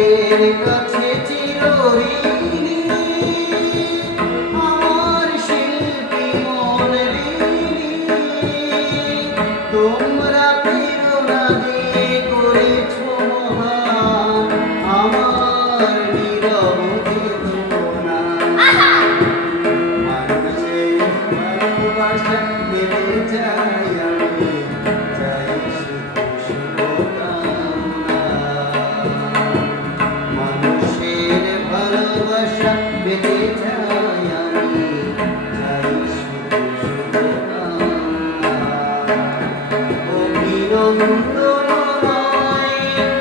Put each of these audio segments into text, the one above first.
তোমাদের কাছে চিরঋণী আমার শিল্পী মন ঋণী তোমরা প্রেরণা দিয়ে করেছো মহান আমার নীরব চেতনা মানুষের ভালোবাসা পেতে চাই আমি চাই শুধু শুভকামনা মানুষের ভালোবাসা পেতে চাই আমি চাই শুধু শুভকামনা অভিনন্দন নয়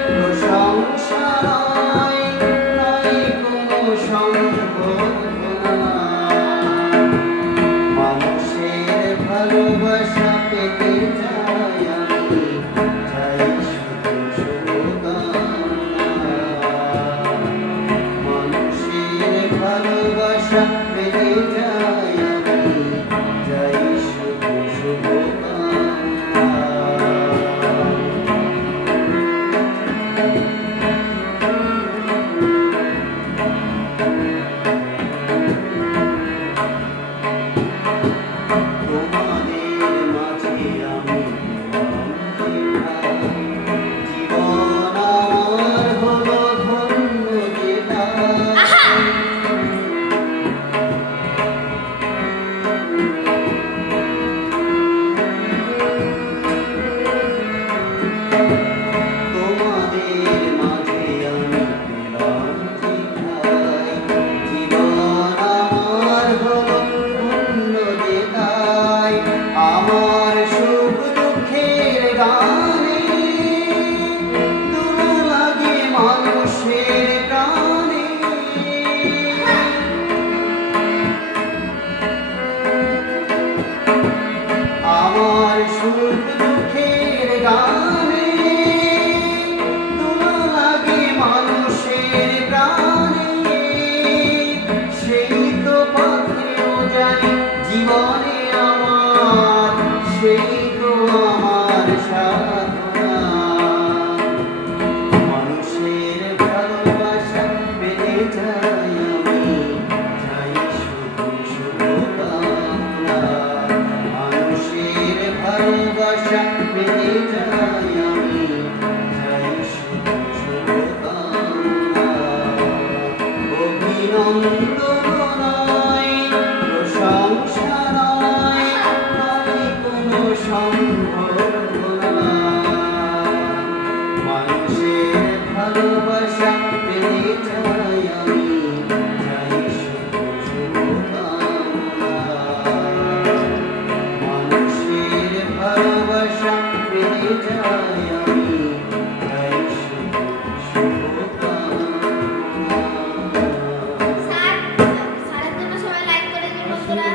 প্রশংসা নয় নয় কোনো সম্বর্ধনা মানুষের ভালোবাসা পেতে চাই আমি চাই শুধু শুভকামনা মানুষের ভালোবাসা পেতে চাই আমি চাই শুধু শুভকামনা তোমাদের মাঝে আমি জীবন আমার হলো ধন্য যেটা তোমাদের মাঝে আমি পেলাম যেটাই জীবন আমার হলো ধন্য যেটাই আমার সুখ দুঃখের গানে দোলা লাগে মানুষের প্রাণে আমার সুখ দুঃখের গানে দোলা লাগে মানুষের প্রাণে সেই তো পথেও যাই জীবনে আমার সেই তো আমার সাধনা মানুষের ভালোবাসা পেতে চাই আমি চাই শুধু শুভকামনা মানুষের ভালোবাসা পেতে চাই আমি চাই শুধু শুভকামনা অভিনন্দন নয় প্রশংসা নয় নয় কোনো সম্বর্ধনা মানুষের ভালোবাসা পেতে চাই আমি চাই শুধু শুভকামনা মানুষের ভালোবাসা পেতে চাই আমি চাই শুধু শুভকামনা স্যারের জন্য সবাই লাইক করে দিন বন্ধুরা।